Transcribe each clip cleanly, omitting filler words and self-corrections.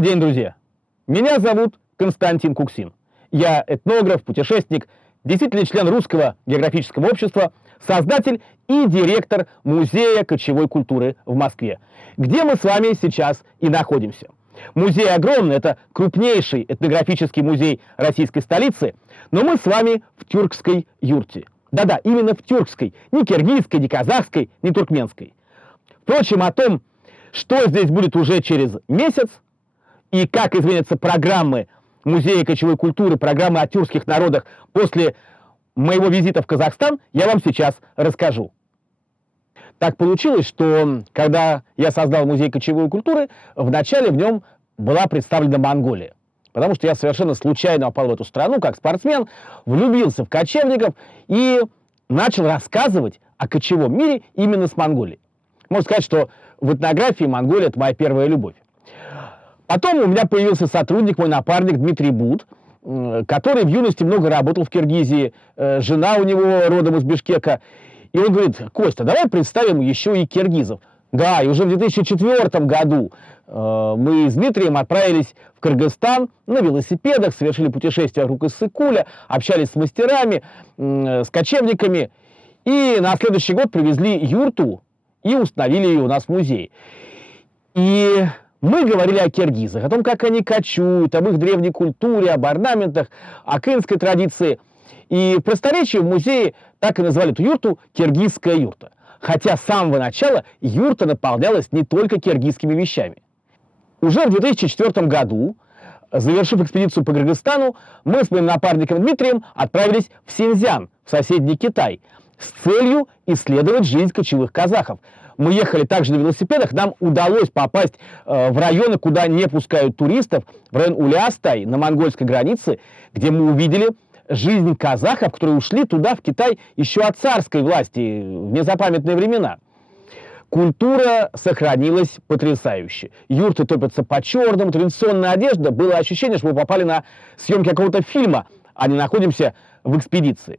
Добрый день, друзья! Меня зовут Константин Куксин. Я этнограф, путешественник, действительный член Русского географического общества, создатель и директор Музея кочевой культуры в Москве, где мы с вами сейчас и находимся. Музей огромный, это крупнейший этнографический музей российской столицы, но мы с вами в тюркской юрте. Да-да, именно в тюркской, не киргизской, не казахской, не туркменской. Впрочем, о том, что здесь будет уже через месяц, и как изменятся программы Музея кочевой культуры, программы о тюркских народах после моего визита в Казахстан, я вам сейчас расскажу. Так получилось, что когда я создал Музей кочевой культуры, вначале в нем была представлена Монголия. Потому что я совершенно случайно попал в эту страну, как спортсмен, влюбился в кочевников и начал рассказывать о кочевом мире именно с Монголией. Можно сказать, что в этнографии Монголия – это моя первая любовь. Потом у меня появился сотрудник, мой напарник Дмитрий Бут, который в юности много работал в Киргизии, жена у него родом из Бишкека. И он говорит: Костя, давай представим еще и киргизов. Да, и уже в 2004 году мы с Дмитрием отправились в Кыргызстан на велосипедах, совершили путешествие вокруг Иссык-Куля, общались с мастерами, с кочевниками. И на следующий год привезли юрту и установили ее у нас в музее. И мы говорили о киргизах, о том, как они кочуют, об их древней культуре, об орнаментах, о крымской традиции. И в просторечии в музее так и назвали эту юрту «киргизская юрта». Хотя с самого начала юрта наполнялась не только киргизскими вещами. Уже в 2004 году, завершив экспедицию по Кыргызстану, мы с моим напарником Дмитрием отправились в Синьцзян, в соседний Китай, с целью исследовать жизнь кочевых казахов. Мы ехали также на велосипедах, нам удалось попасть в районы, куда не пускают туристов, в район Улястай, на монгольской границе, где мы увидели жизнь казахов, которые ушли туда, в Китай, еще от царской власти, в незапамятные времена. Культура сохранилась потрясающе. Юрты топятся по-черному, традиционная одежда. Было ощущение, что мы попали на съемки какого-то фильма, а не находимся в экспедиции.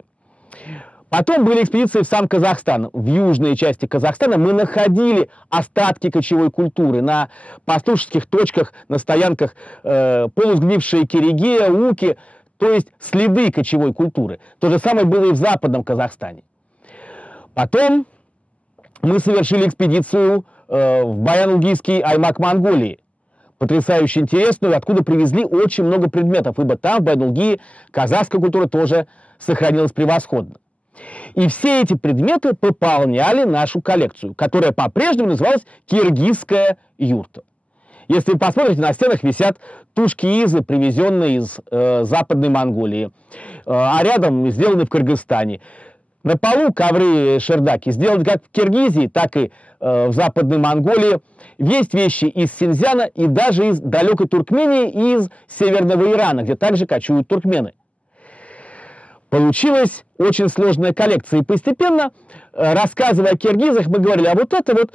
Потом были экспедиции в сам Казахстан. В южной части Казахстана мы находили остатки кочевой культуры. На пастушеских точках, на стоянках полусгнившие кереги, уки, то есть следы кочевой культуры. То же самое было и в западном Казахстане. Потом мы совершили экспедицию в Баян-Угийский аймак Монголии. Потрясающе интересную, откуда привезли очень много предметов, ибо там, в Баян-Угии, казахская культура тоже сохранилась превосходно. И все эти предметы пополняли нашу коллекцию, которая по-прежнему называлась «Киргизская юрта». Если вы посмотрите, на стенах висят тушки изы, привезенные из Западной Монголии, а рядом сделаны в Кыргызстане. На полу ковры шердаки сделаны как в Киргизии, так и в Западной Монголии. Есть вещи из Синьцзяна и даже из далекой Туркмении и из Северного Ирана, где также кочуют туркмены. Получилась очень сложная коллекция. И постепенно, рассказывая о киргизах, мы говорили: а вот это вот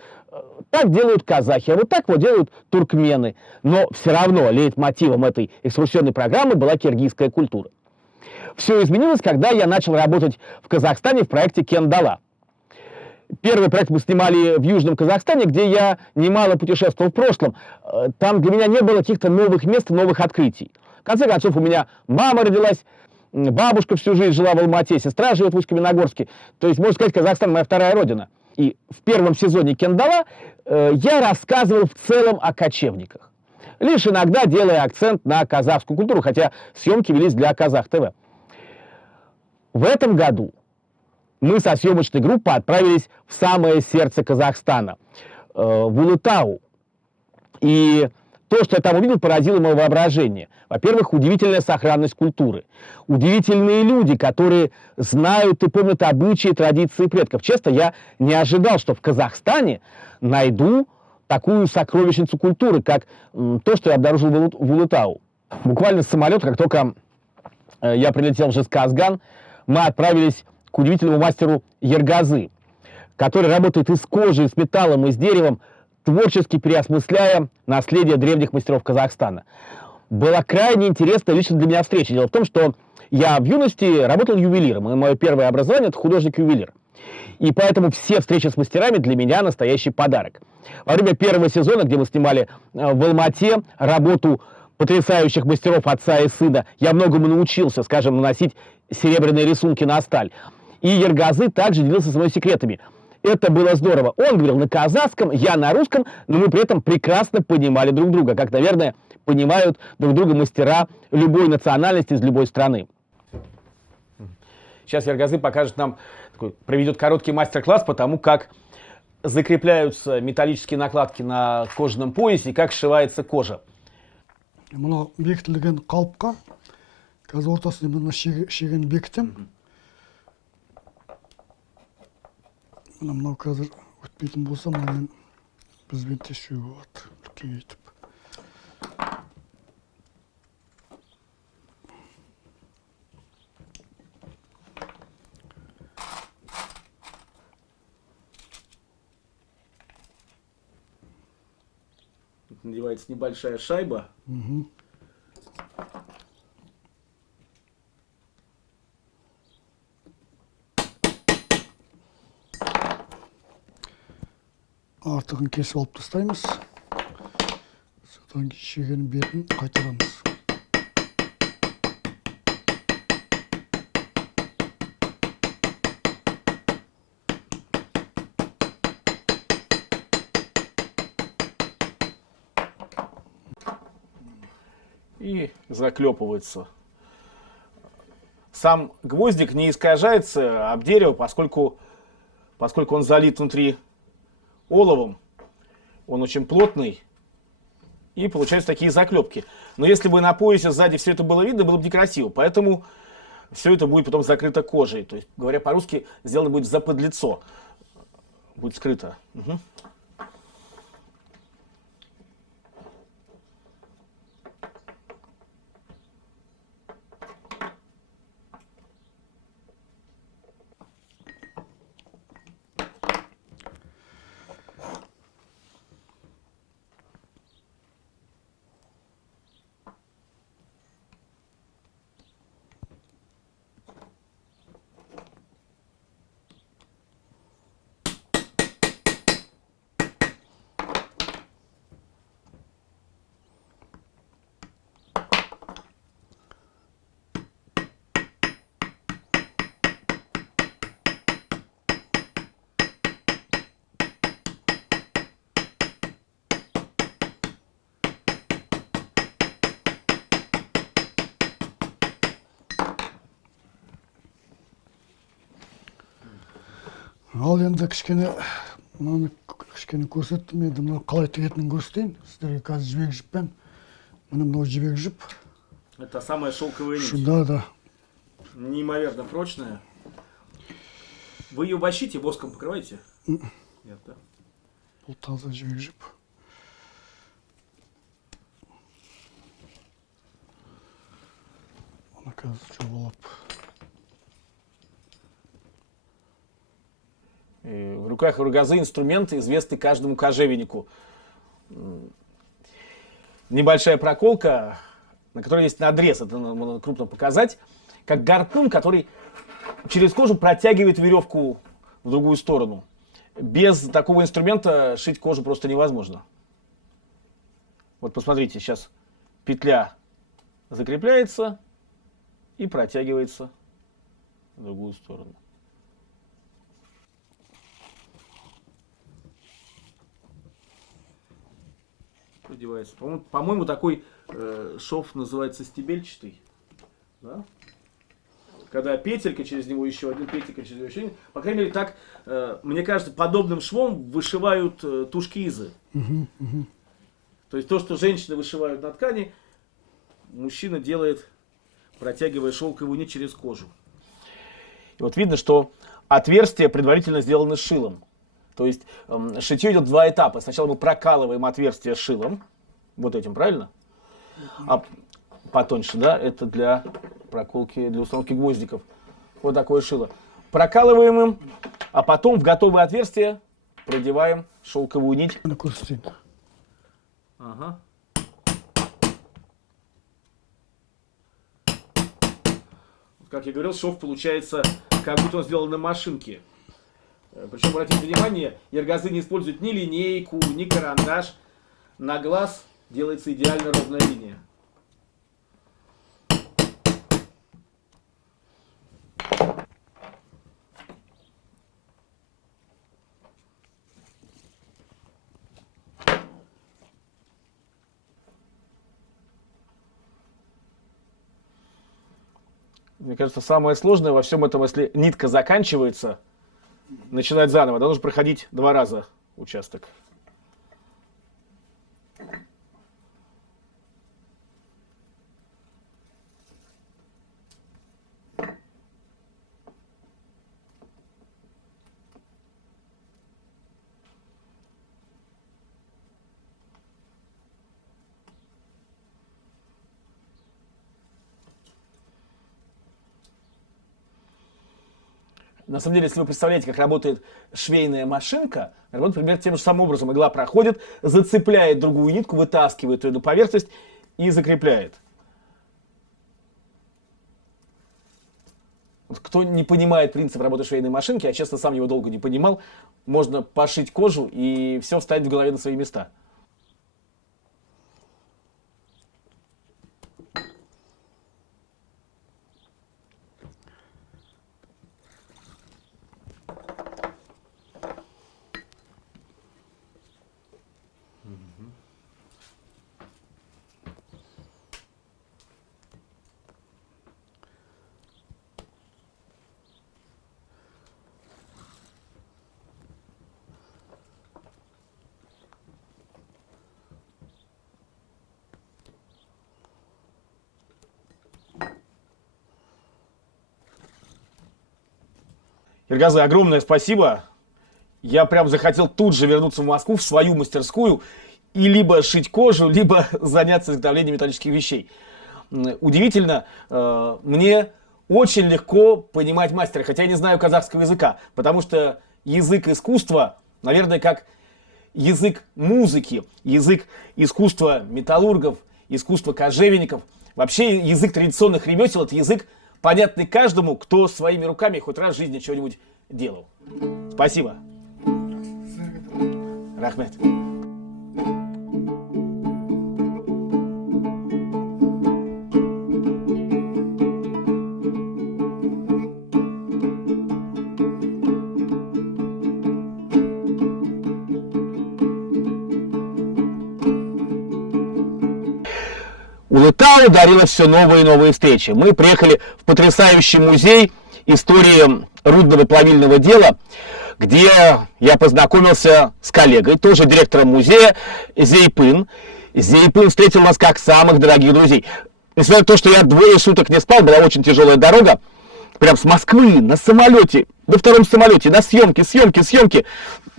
так делают казахи, а вот так вот делают туркмены. Но все равно лейтмотивом этой экскурсионной программы была киргизская культура. Все изменилось, когда я начал работать в Казахстане в проекте «Кендала». Первый проект мы снимали в Южном Казахстане, где я немало путешествовал в прошлом. Там для меня не было каких-то новых мест, новых открытий. В конце концов, у меня мама родилась, бабушка всю жизнь жила в Алмате, сестра живет в Усть-Каменогорске. То есть, можно сказать, Казахстан моя вторая родина. И в первом сезоне «Кендала» я рассказывал в целом о кочевниках. Лишь иногда делая акцент на казахскую культуру, хотя съемки велись для Казах-ТВ. В этом году мы со съемочной группой отправились в самое сердце Казахстана, в Улытау. И то, что я там увидел, поразило мое воображение. Во-первых, удивительная сохранность культуры. Удивительные люди, которые знают и помнят обычаи и традиции предков. Честно, я не ожидал, что в Казахстане найду такую сокровищницу культуры, как то, что я обнаружил в Улытау. Буквально с самолета, как только я прилетел в Жезказган, мы отправились к удивительному мастеру Ергазы, который работает и с кожей, и с металлом, и с деревом, творчески переосмысляя наследие древних мастеров Казахстана. Была крайне интересная лично для меня встреча. Дело в том, что я в юности работал ювелиром, и мое первое образование – это художник-ювелир. И поэтому все встречи с мастерами для меня настоящий подарок. Во время первого сезона, где мы снимали в Алмате работу потрясающих мастеров отца и сына, я многому научился, скажем, наносить серебряные рисунки на сталь. И Ергазы также делился со мной секретами. Это было здорово. Он говорил на казахском, я на русском, но мы при этом прекрасно понимали друг друга, как, наверное, понимают друг друга мастера любой национальности из любой страны. Сейчас Ергазы покажет нам, проведет короткий мастер-класс по тому, как закрепляются металлические накладки на кожаном поясе и как сшивается кожа. Мына бекітілген қалыпқа қазір ортасында мына шегені бекітем. Мынау қазір өтпейтін болса, мен бізбен тез шөгуге болады, кеңейтіп. Надевается небольшая шайба. Артығын кесіп алып тастаймыз. Содан кейін шегенің бетін қайтарамыз. И заклепывается. Сам гвоздик не искажается об дерево, поскольку он залит внутри оловом. Он очень плотный. И получаются такие заклепки. Но если бы на поясе сзади все это было видно, было бы некрасиво. Поэтому все это будет потом закрыто кожей. То есть, говоря по-русски, сделано будет заподлицо. Будет скрыто. Угу. Ал енді мынаны кішкене көрсеттім, енді мына қалай тігетінін көрсетейін. Сіздерге қазір жібек жіппен. Мынау жібек жіп. Это самая шелковая нить. Да. Неимоверно прочная. Вы ее вощите, воском покрываете? Нет, да? Бұл таза жібек жіп. Оны қазір жобалап. В руках Ергазы инструменты, известный каждому кожевеннику. Небольшая проколка, на которой есть надрез, это можно крупно показать, как гарпун, который через кожу протягивает веревку в другую сторону. Без такого инструмента шить кожу просто невозможно. Вот посмотрите, сейчас петля закрепляется и протягивается в другую сторону. Продевается. По-моему, такой шов называется стебельчатый. Да? Когда петелька через него еще один, петелька через него еще один. По крайней мере, так, мне кажется, подобным швом вышивают тушкизы. То есть то, что женщины вышивают на ткани, мужчина делает, протягивая шелковую нить через кожу. И вот видно, что отверстия предварительно сделаны шилом. То есть шитье идет в два этапа. Сначала мы прокалываем отверстие шилом, вот этим, правильно? А потоньше, да, это для проколки, для установки гвоздиков. Вот такое шило. Прокалываем им, а потом в готовое отверстие продеваем шелковую нить. Ага. Как я говорил, шов получается, как будто он сделан на машинке. Причем, обратите внимание, ергазы не используют ни линейку, ни карандаш. На глаз делается идеально ровная линия. Мне кажется, самое сложное во всем этом, если нитка заканчивается, начинать заново. Да, нужно проходить 2 раза участок. На самом деле, если вы представляете, как работает швейная машинка, работает примерно тем же самым образом. Игла проходит, зацепляет другую нитку, вытаскивает ее на поверхность и закрепляет. Кто не понимает принцип работы швейной машинки, я, честно, сам его долго не понимал, можно пошить кожу, и все встанет в голове на свои места. Ергазы, огромное спасибо. Я прям захотел тут же вернуться в Москву, в свою мастерскую, и либо шить кожу, либо заняться изготовлением металлических вещей. Удивительно, мне очень легко понимать мастера, хотя я не знаю казахского языка, потому что язык искусства, наверное, как язык музыки, язык искусства металлургов, искусства кожевенников, вообще язык традиционных ремесел — это язык, понятный каждому, кто своими руками хоть раз в жизни чего-нибудь делал. Спасибо. Рахмет. Улытау дарила все новые и новые встречи. Мы приехали в потрясающий музей истории рудного плавильного дела, где я познакомился с коллегой, тоже директором музея, Зейпын. Зейпын встретил нас как самых дорогих друзей. Несмотря на то, что я 2 суток не спал, была очень тяжелая дорога, прям с Москвы на самолете, на 2-м самолете, на съемки.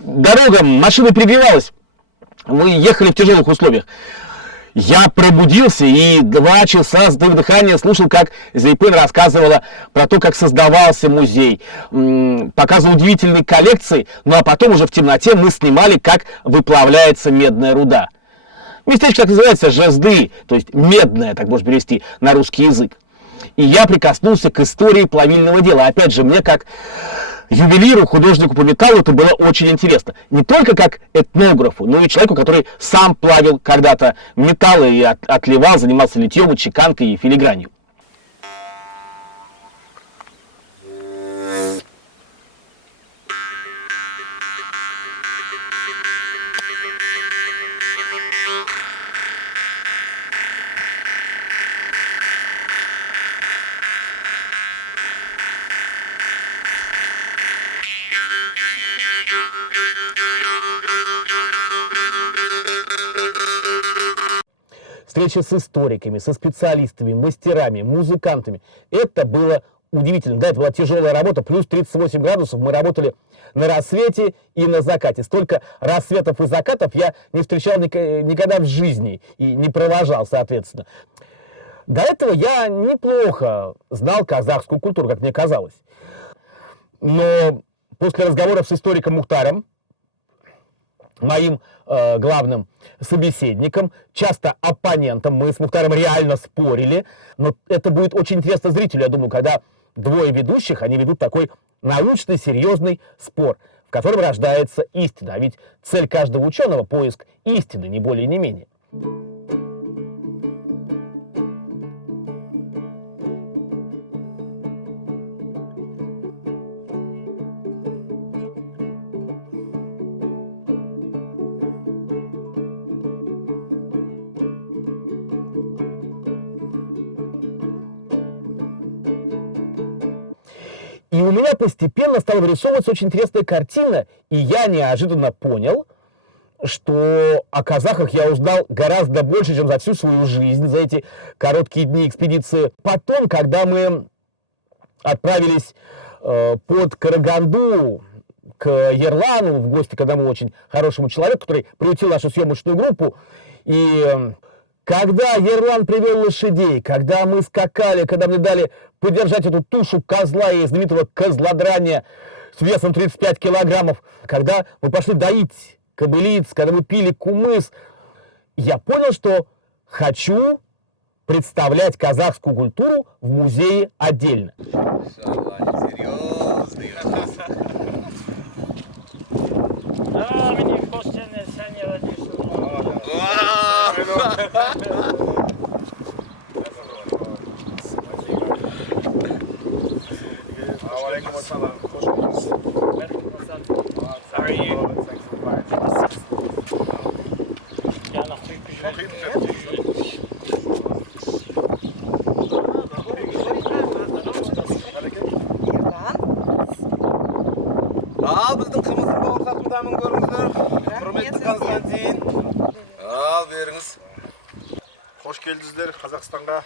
Дорога, машина перегревалась. Мы ехали в тяжелых условиях. Я пробудился и 2 часа, сдав дыхание, слушал, как Зейпын рассказывала про то, как создавался музей, показывал удивительные коллекции, ну а потом уже в темноте мы снимали, как выплавляется медная руда. Местечко так называется Жезды, то есть медная, так можно перевести на русский язык. И я прикоснулся к истории плавильного дела. Опять же, мне как ювелиру, художнику по металлу это было очень интересно. Не только как этнографу, но и человеку, который сам плавил когда-то металлы и отливал, занимался литьем, чеканкой и филигранью. Встречи с историками, со специалистами, мастерами, музыкантами. Это было удивительно. Да, это была тяжелая работа, плюс 38 градусов. Мы работали на рассвете и на закате. Столько рассветов и закатов я не встречал никогда в жизни и не провожал, соответственно. До этого я неплохо знал казахскую культуру, как мне казалось. Но после разговоров с историком Мухтаром, моим главным собеседником, часто оппонентом, мы с Мухтаром реально спорили, но это будет очень интересно зрителю, я думаю, когда 2 ведущих, они ведут такой научный, серьезный спор. в котором рождается истина. А ведь цель каждого ученого — поиск истины, не более, не менее. И у меня постепенно стала вырисовываться очень интересная картина, и я неожиданно понял, что о казахах я узнал гораздо больше, чем за всю свою жизнь, за эти короткие дни экспедиции. Потом, когда мы отправились под Караганду к Ерлану в гости к одному очень хорошему человеку, который приютил нашу съемочную группу, и когда Ерлан привел лошадей, когда мы скакали, когда мне дали подержать эту тушу козла и знаменитого козлодрания с весом 35 килограммов, когда мы пошли доить кобылиц, когда мы пили кумыс, я понял, что хочу представлять казахскую культуру в музее отдельно. Al біздің қымыздың бауырсағын көріңіздер. Құрметті Константин. Ал беріңіз. Қош келдіңіздер Қазақстанға.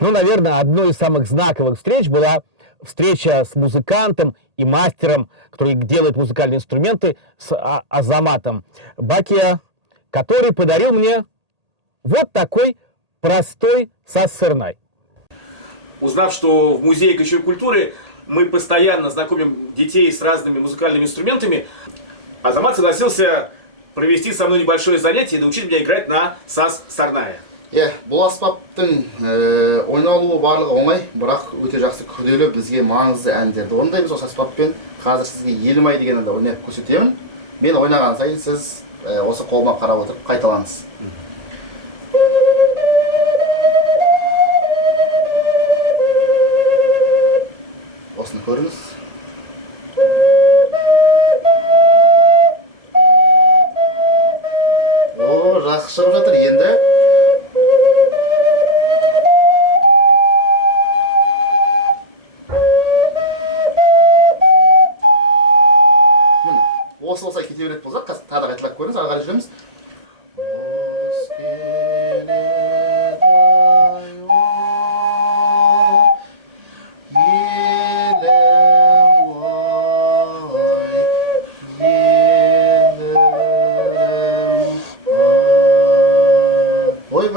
Ну, наверное, одной из самых знаковых встреч была встреча с музыкантом и мастером, который делает музыкальные инструменты, с Азаматом Бакия, который подарил мне вот такой простой саз-сырнай. Узнав, что в Музее кочевой культуры мы постоянно знакомим детей с разными музыкальными инструментами, Азамат согласился провести со мной небольшое занятие и научить меня играть на саз-сарная. Бұл аспаптың ойналуы барлығы оңай, бірақ өте жақсы күрделі, бізге маңызды әндерді орындаймыз осы аспаппен. Қазір сізге Елімай деген әнді ойнап көрсетемін. Мен ойнаған сайын сіз осы қолыма қарап отырып қайталаңыз. Осыны көріңіз. Жақсы шығып жатыр енді. Осы кете беретін болсақ, қазір тағы да қайталап көріңіз, ары қарай жүреміз.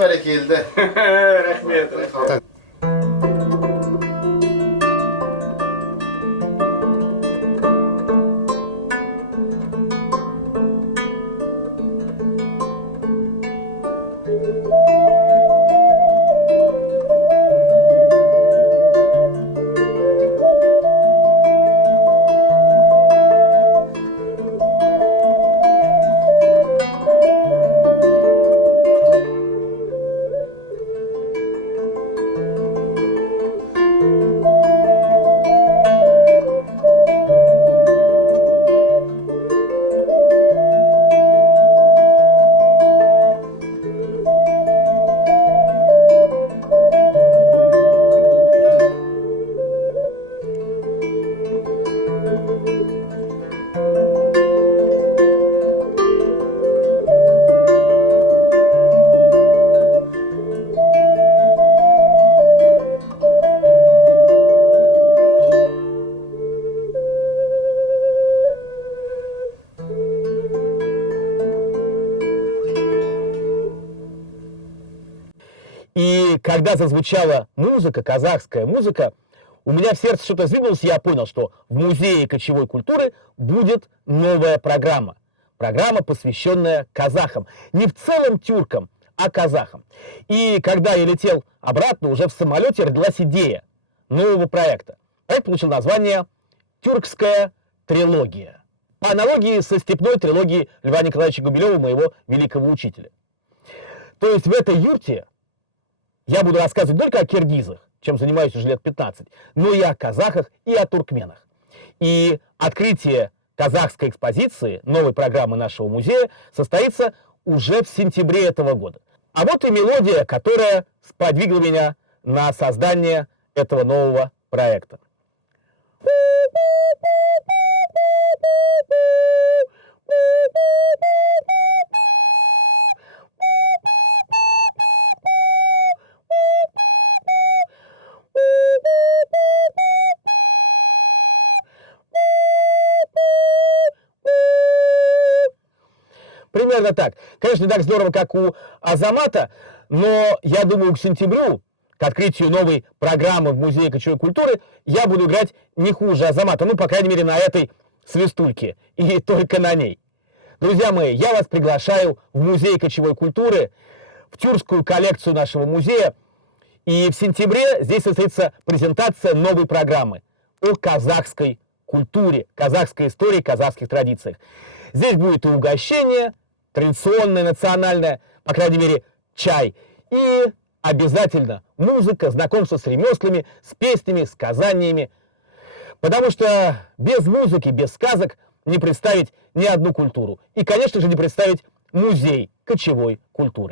бәрекелді. Рахмет. И когда зазвучала музыка, казахская музыка, у меня в сердце что-то сдвинулось, и я понял, что в Музее кочевой культуры будет новая программа. Программа, посвященная казахам. Не в целом тюркам, а казахам. И когда я летел обратно, уже в самолете родилась идея нового проекта. Проект получил название «Тюркская трилогия». По аналогии со степной трилогией Льва Николаевича Гумилева, моего великого учителя. То есть в этой юрте я буду рассказывать не только о киргизах, чем занимаюсь уже лет 15, но и о казахах, и о туркменах. И открытие казахской экспозиции, новой программы нашего музея, состоится уже в сентябре этого года. А вот и мелодия, которая сподвигла меня на создание этого нового проекта. Примерно так. Конечно, не так здорово, как у Азамата, но я думаю, к сентябрю, к открытию новой программы в Музее кочевой культуры, я буду играть не хуже Азамата. Ну, по крайней мере, на этой свистульке. И только на ней. Друзья мои, я вас приглашаю в Музей кочевой культуры, в тюркскую коллекцию нашего музея. И в сентябре здесь состоится презентация новой программы о казахской культуре, казахской истории, казахских традициях. Здесь будет и угощение, традиционное, национальное, по крайней мере, чай. И обязательно музыка, знакомство с ремеслами, с песнями, сказаниями. Потому что без музыки, без сказок не представить ни одну культуру. И, конечно же, не представить музей кочевой культуры.